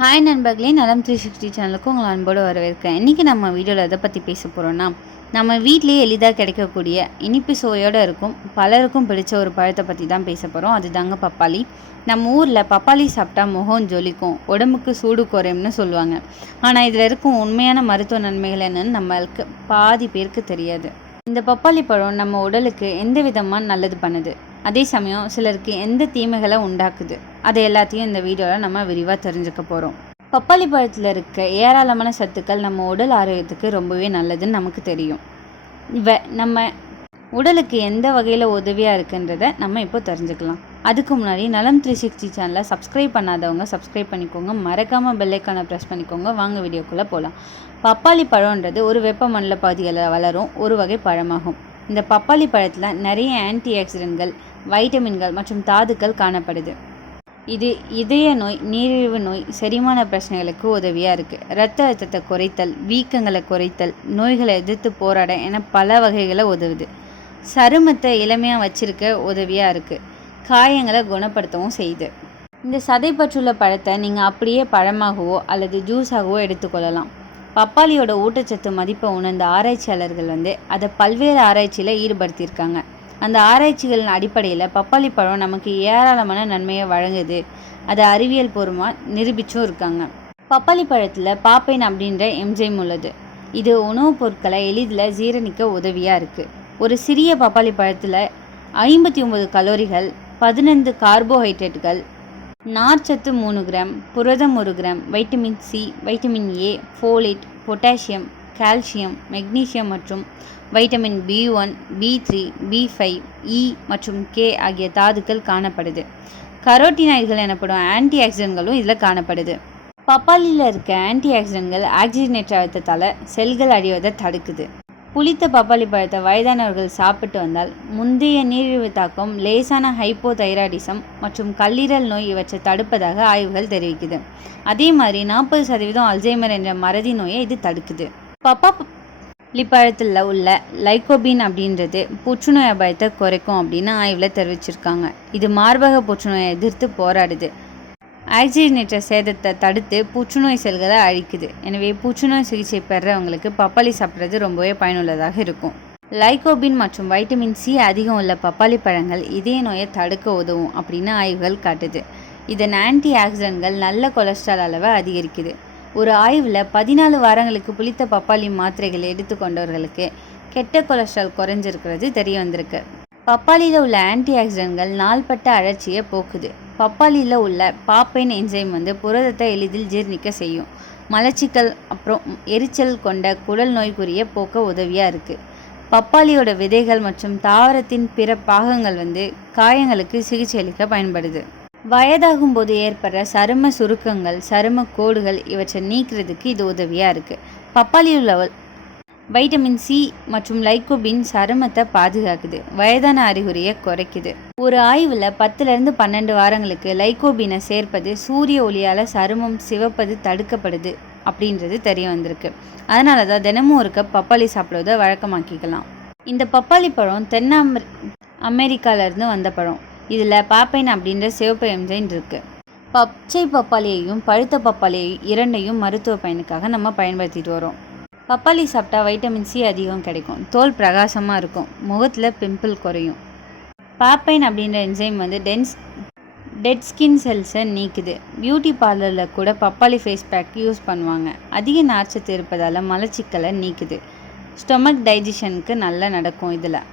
Hi நண்பர்களே, நலம் 360 சேனலுக்கு உங்களை அன்போடு வரவேற்கிறேன். இன்றைக்கி நம்ம வீடியோவில் எதை பற்றி பேச போகிறோன்னா, நம்ம வீட்டிலேயே எளிதாக கிடைக்கக்கூடிய இனிப்பு சுவையோடு இருக்கும் பலருக்கும் பிடிச்ச ஒரு பழத்தை பற்றி தான் பேச போகிறோம். அதுதாங்க பப்பாளி. நம்ம ஊரில் பப்பாளி சாப்பிட்டா முகம் ஜொலிக்கும், உடம்புக்கு சூடு குறையும்னு சொல்லுவாங்க. ஆனால் இதில் இருக்கும் உண்மையான மருத்துவ நன்மைகள் என்னன்னு நம்மளுக்கு பாதி பேருக்கு தெரியாது. இந்த பப்பாளி பழம் நம்ம உடலுக்கு எந்த விதமாக நல்லது பண்ணுது, அதே சமயம் சிலருக்கு எந்த தீமைகளை உண்டாக்குது, அதை எல்லாத்தையும் இந்த வீடியோவில் நம்ம விரிவாக தெரிஞ்சுக்க போகிறோம். பப்பாளி பழத்தில் இருக்க ஏராளமான சத்துக்கள் நம்ம உடல் ஆரோக்கியத்துக்கு ரொம்பவே நல்லதுன்னு நமக்கு தெரியும். நம்ம உடலுக்கு எந்த வகையில் உதவியாக இருக்குன்றதை நம்ம இப்போ தெரிஞ்சுக்கலாம். அதுக்கு முன்னாடி நலம் 360 சேனலை சப்ஸ்கிரைப் பண்ணாதவங்க சப்ஸ்கிரைப் பண்ணிக்கோங்க, மறக்காமல் பெல்லைக்கானை ப்ரெஸ் பண்ணிக்கோங்க. வாங்க வீடியோக்குள்ளே போகலாம். பப்பாளி பழம்ன்றது ஒரு வெப்பமண்டல பகுதிகளில் வளரும் ஒரு வகை பழமாகும். இந்த பப்பாளி பழத்தில் நிறைய ஆன்டி ஆக்சிடென்ட்கள், வைட்டமின்கள் மற்றும் தாதுக்கள் காணப்படுது. இது இதய நோய், நீரிழிவு நோய், செரிமான பிரச்சனைகளுக்கு உதவியாக இருக்குது. இரத்த அழுத்தத்தை குறைத்தல், வீக்கங்களை குறைத்தல், நோய்களை எதிர்த்து போராட என பல வகைகளை உதவுது. சருமத்தை இளமையாக வச்சிருக்க உதவியாக இருக்குது. காயங்களை குணப்படுத்தவும் செய்யுது. இந்த சதைப்பற்றுள்ள பழத்தை நீங்கள் அப்படியே பழமாகவோ அல்லது ஜூஸாகவோ எடுத்துக்கொள்ளலாம். பப்பாளியோட ஊட்டச்சத்து மதிப்பை உணர்ந்த ஆராய்ச்சியாளர்கள் அதை பல்வேறு ஆராய்ச்சியில் ஈடுபடுத்தியிருக்காங்க. அந்த ஆராய்ச்சிகளின் அடிப்படையில் பப்பாளி பழம் நமக்கு ஏராளமான நன்மையை வழங்குது. அதை அறிவியல் பூர்வமாக நிரூபிச்சும் இருக்காங்க. பப்பாளி பழத்தில் பாப்பைன் அப்படின்ற என்சைம் உள்ளது. இது உணவுப் பொருட்களை எளிதில் ஜீரணிக்க உதவியாக இருக்குது. ஒரு சிறிய பப்பாளி பழத்தில் 59 கலோரிகள், 15 கார்போஹைட்ரேட்டுகள், நார்ச்சத்து 3 கிராம், புரதம் 1 gram, vitamin C, vitamin A, folate, potassium, calcium, magnesium மற்றும் vitamin B1, B3, B5, E மற்றும் K ஆகிய தாதுக்கள் காணப்படுது. கரோட்டினாய்டுகள் எனப்படும் ஆன்டி ஆக்சிடென்ட்களும் இதில் காணப்படுது. பப்பாளியில் இருக்க ஆன்டி ஆக்சிடென்ட்கள் ஆக்சிஜனேற்ற அழுத்தத்தால் செல்கள் அழிவதை தடுக்குது. புளித்த பப்பாளி பழத்தை வயதானவர்கள் சாப்பிட்டு வந்தால் முந்தைய நீரிழிவு தாக்கம், லேசான ஹைப்போதைராய்டிசம் மற்றும் கல்லீரல் நோய் இவற்றை தடுப்பதாக ஆய்வுகள் தெரிவிக்குது. அதே மாதிரி 40% அல்சைமர் என்ற மறதி நோயை இது தடுக்குது. பப்பாளி பழத்தில் உள்ள லைகோபின் அப்படின்றது புற்றுநோய் அபாயத்தை குறைக்கும் அப்படின்னு ஆய்வில் தெரிவிச்சிருக்காங்க. இது மார்பக புற்றுநோயை எதிர்த்து போராடுது. ஆக்சிஜனேற்ற சேதத்தை தடுத்து புற்றுநோய் செல்களை அழிக்குது. எனவே புற்றுநோய் சிகிச்சை பெறவங்களுக்கு பப்பாளி சாப்பிட்றது ரொம்பவே பயனுள்ளதாக இருக்கும். லைகோபின் மற்றும் வைட்டமின் சி அதிகம் உள்ள பப்பாளி பழங்கள் இதய நோயை தடுக்க உதவும் அப்படின்னு ஆய்வுகள் காட்டுது. இதன் ஆன்டி ஆக்சிடென்ட்கள் நல்ல கொலஸ்ட்ரால் அளவை அதிகரிக்குது. ஒரு ஆய்வில் 14 வாரங்களுக்கு புளித்த பப்பாளி மாத்திரைகள் எடுத்துக்கொண்டவர்களுக்கு கெட்ட கொலஸ்ட்ரால் குறைஞ்சிருக்கிறது தெரிய வந்திருக்கு. பப்பாளியில் உள்ள ஆன்டி ஆக்சிடென்ட்கள் நாள்பட்ட அழற்சியை போக்குது. பப்பாளியில் உள்ள பாப்பைன் என்சைம் புரதத்தை எளிதில் ஜீர்ணிக்க செய்யும். மலச்சிக்கல் அப்புறம் எரிச்சல் கொண்ட குடல் நோய்க்குரிய போக்க உதவியாக இருக்குது. பப்பாளியோட விதைகள் மற்றும் தாவரத்தின் பிற பாகங்கள் காயங்களுக்கு சிகிச்சை அளிக்க பயன்படுது. வயதாகும் போது ஏற்படுற சரும சுருக்கங்கள், சரும கோடுகள் இவற்றை நீக்கிறதுக்கு இது உதவியாக இருக்குது. பப்பாளியில் உள்ள வைட்டமின் சி மற்றும் லைகோபின் சருமத்தை பாதுகாக்குது, வயதான அறிகுறியை குறைக்குது. ஒரு ஆய்வில் 10லேருந்து 12 வாரங்களுக்கு லைகோபினை சேர்ப்பது சூரிய ஒளியால் சருமம் சிவப்பது தடுக்கப்படுது அப்படின்றது தெரிய வந்திருக்கு. அதனால தான் தினமும் ஒரு கப் பப்பாளி சாப்பிடுவதை வழக்கமாக்கிக்கலாம். இந்த பப்பாளி பழம் அமெரிக்காவிலேருந்து வந்த பழம். இதில் பாப்பைன் அப்படின்ற சிவப்பு என்சைம் இருக்குது. பச்சை பப்பாளியையும் பழுத்த பப்பாளியையும் இரண்டையும் மருத்துவ பயனுக்காக நம்ம பயன்படுத்திட்டு வரோம். பப்பாளி சாப்பிட்டா வைட்டமின் சி அதிகம் கிடைக்கும், தோல் பிரகாசமாக இருக்கும், முகத்தில் பிம்பிள் குறையும். பாப்பைன் அப்படின்ற என்சைம் டெட் ஸ்கின் செல்ஸை நீக்குது. பியூட்டி பார்லரில் கூட பப்பாளி ஃபேஸ் பேக் யூஸ் பண்ணுவாங்க. அதிக நார்ச்சத்து இருப்பதால் மலச்சிக்கலை நீக்குது. ஸ்டொமக் டைஜஷனுக்கு நல்லா நடக்கும். இதில்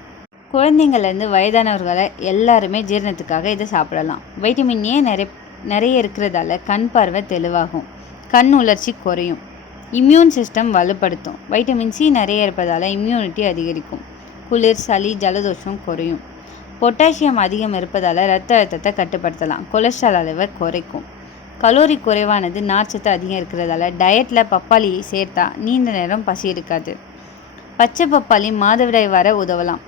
குழந்தைங்கள்லேருந்து வயதானவர்களை எல்லாருமே ஜீரணத்துக்காக இதை சாப்பிடலாம். வைட்டமின் ஏ நிறைய இருக்கிறதால கண் பார்வை தெளிவாகும், கண் உலர்ச்சி குறையும், இம்யூன் சிஸ்டம் வலுப்படுத்தும். வைட்டமின் சி நிறைய இருப்பதால் இம்யூனிட்டி அதிகரிக்கும், குளிர், சளி, ஜலதோஷம் குறையும். பொட்டாசியம் அதிகம் இருப்பதால் இரத்த அழுத்தத்தை கட்டுப்படுத்தலாம், கொலஸ்ட்ரால் அளவை குறைக்கும். கலோரி குறைவானது, நார்ச்சத்து அதிகம் இருக்கிறதால டயட்டில் பப்பாளியை சேர்த்தா நீண்ட நேரம் பசி இருக்காது. பச்சை பப்பாளி மாதவிடாய் வர உதவலாம்.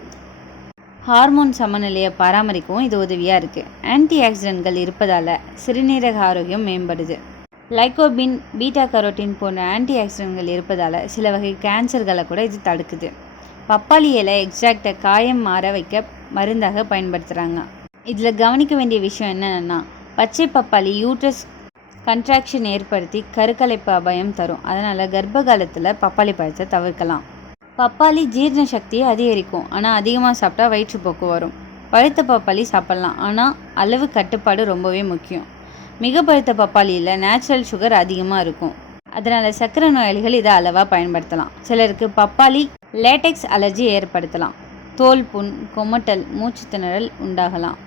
ஹார்மோன் சமநிலையை பராமரிக்கவும் இது உதவியாக இருக்குது. ஆன்டி ஆக்சிடென்ட்கள் இருப்பதால் சிறுநீரக ஆரோக்கியம் மேம்படுது. லைகோபின், பீட்டா கரோட்டின் போன்ற ஆன்டி ஆக்சிடென்ட்கள் இருப்பதால் சில வகை கேன்சர்களை கூட இது தடுக்குது. பப்பாளி இலை எக்ஸ்ட்ராக்டை காயம் மாற வைக்க மருந்தாக பயன்படுத்துகிறாங்க. இதில் கவனிக்க வேண்டிய விஷயம் என்னென்னா, பச்சை பப்பாளி யூட்ரஸ் கன்ட்ராக்ஷன் ஏற்படுத்தி கருக்கலைப்பு அபாயம் தரும். அதனால் கர்ப்ப காலத்தில் பப்பாளி பழத்தை தவிர்க்கலாம். பப்பாளி ஜீரண சக்தியை அதிகரிக்கும், ஆனால் அதிகமாக சாப்பிட்டா வயிற்றுப்போக்கு வரும். பழுத்த பப்பாளி சாப்பிட்லாம், ஆனால் அளவு கட்டுப்பாடு ரொம்பவே முக்கியம். மிக பழுத்த பப்பாளியில் நேச்சுரல் சுகர் அதிகமாக இருக்கும், அதனால் சர்க்கரை நோயாளிகள் இதை அளவாக பயன்படுத்தலாம். சிலருக்கு பப்பாளி லேட்டெக்ஸ் அலர்ஜி ஏற்படுத்தலாம். தோல் புண், கொமட்டல், மூச்சு திணறல் உண்டாகலாம்.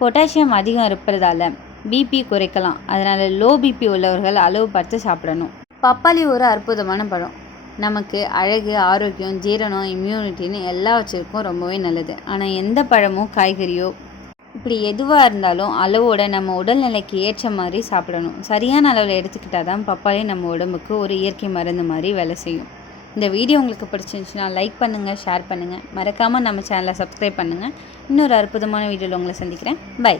பொட்டாசியம் அதிகம் இருப்பதால் பிபி குறைக்கலாம், அதனால் லோ பிபி உள்ளவர்கள் அளவு பார்த்து சாப்பிடணும். பப்பாளி ஒரு அற்புதமான பழம். நமக்கு அழகு, ஆரோக்கியம், ஜீரணம், இம்யூனிட்டின்னு எல்லாவற்றிற்கும் ரொம்பவே நல்லது. ஆனால் எந்த பழமோ காய்கறியோ இப்படி எதுவாக இருந்தாலும் அளவோட நம்ம உடல்நிலைக்கு ஏற்ற மாதிரி சாப்பிடணும். சரியான அளவில் எடுத்துக்கிட்டால் தான் பப்பாளி நம்ம உடம்புக்கு ஒரு இயற்கை மருந்து மாதிரி வேலை செய்யும். இந்த வீடியோ உங்களுக்கு பிடிச்சிருந்துச்சுன்னா லைக் பண்ணுங்கள், ஷேர் பண்ணுங்கள், மறக்காமல் நம்ம சேனலை சப்ஸ்கிரைப் பண்ணுங்கள். இன்னொரு அற்புதமான வீடியோவில் உங்களை சந்திக்கிறேன். பை.